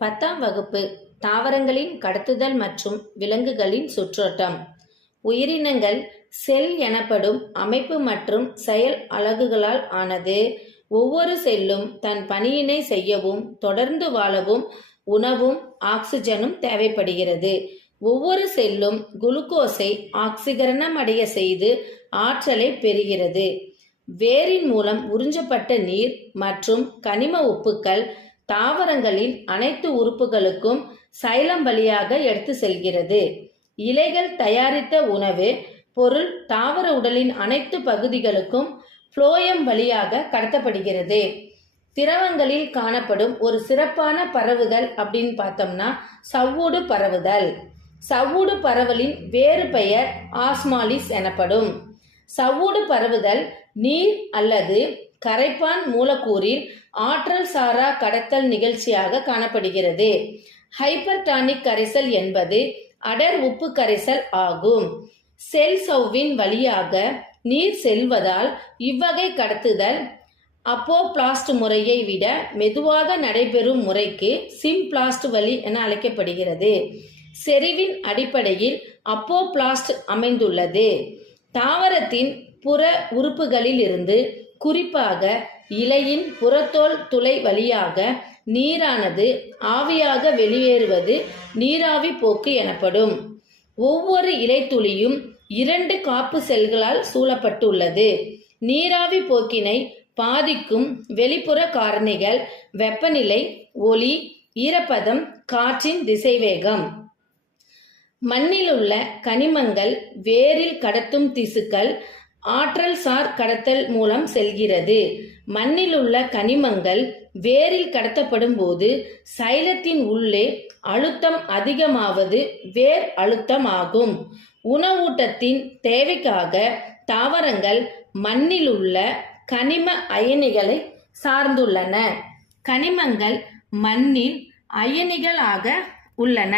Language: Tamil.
10ஆம் வகுப்பு தாவரங்களின் கடத்துதல் மற்றும் விலங்குகளின் சுற்றோட்டம். உயிரினங்கள் செல் எனப்படும் அமைப்பு மற்றும் செயல் அலகுகளால் ஆனது. ஒவ்வொரு செல்லும் தன் பணியினை செய்யவும் தொடர்ந்து வாழவும் உணவும் ஆக்சிஜனும் தேவைப்படுகிறது. ஒவ்வொரு செல்லும் குளுக்கோஸை ஆக்சிகரணம் அடைய செய்து ஆற்றலை பெறுகிறது. வேரின் மூலம் உறிஞ்சப்பட்ட நீர் மற்றும் கனிம உப்புக்கள் தாவரங்களின் அனைத்து உறுப்புகளுக்கும் சைலம் வழியாக எடுத்து செல்கிறது. இலைகள் தயாரித்த உணவு பொருள் தாவர உடலின் அனைத்து பகுதிகளுக்கும் புளோயம் வழியாக கடத்தப்படுகிறது. திரவங்களில் காணப்படும் ஒரு சிறப்பான பரவுதல் அப்படின்னு பார்த்தோம்னா சவ்வூடு பரவுதல். சவ்வூடு பரவலின் வேறு பெயர் ஆஸ்மாலிஸ் எனப்படும். சவ்வூடு பரவுதல் நீர் அல்லது கரைப்பான் மூலக்கூறில் ஆற்றல் சாரா கடத்தல் நிகழ்ச்சியாக காணப்படுகிறது. ஹைப்பர்டானிக் கரைசல் என்பது அடர் உப்பு கரைசல் ஆகும். செல் சவ்வின் வழியாக நீர் செல்வதால் இவ்வகை கடத்துதல் அப்போபிளாஸ்ட் முறையை விட மெதுவாக நடைபெறும் முறைக்கு சிம்பிளாஸ்ட் வழி என அழைக்கப்படுகிறது. செறிவின் அடிப்படையில் அப்போபிளாஸ்ட் அமைந்துள்ளது. தாவரத்தின் புற உறுப்புகளில் இருந்து குறிப்பாக இலையின் புறத்தோல் துளை வழியாக நீரானது ஆவியாக வெளியேறுவது நீராவி போக்கு எனப்படும். ஒவ்வொரு இலைத்துளியும் 2 காப்பு செல்களால் சூழப்பட்டுள்ளது. நீராவி போக்கினை பாதிக்கும் வெளிப்புற காரணிகள் வெப்பநிலை, ஒளி, ஈரப்பதம், காற்றின் திசைவேகம். மண்ணிலுள்ள கனிமங்கள் வேரில் கடத்தும் திசுக்கள் ஆற்றல் சார் கடத்தல் மூலம் செல்கிறது. மண்ணிலுள்ள கனிமங்கள் வேரில் கடத்தப்படும் போது சைலத்தின் உள்ளே அழுத்தம் அதிகமாவது வேர் அழுத்தம் ஆகும். உணவூட்டத்தின் தேவைக்காக தாவரங்கள் மண்ணிலுள்ள கனிம அயனிகளை சார்ந்துள்ளன. கனிமங்கள் மண்ணில் அயனிகளாக உள்ளன.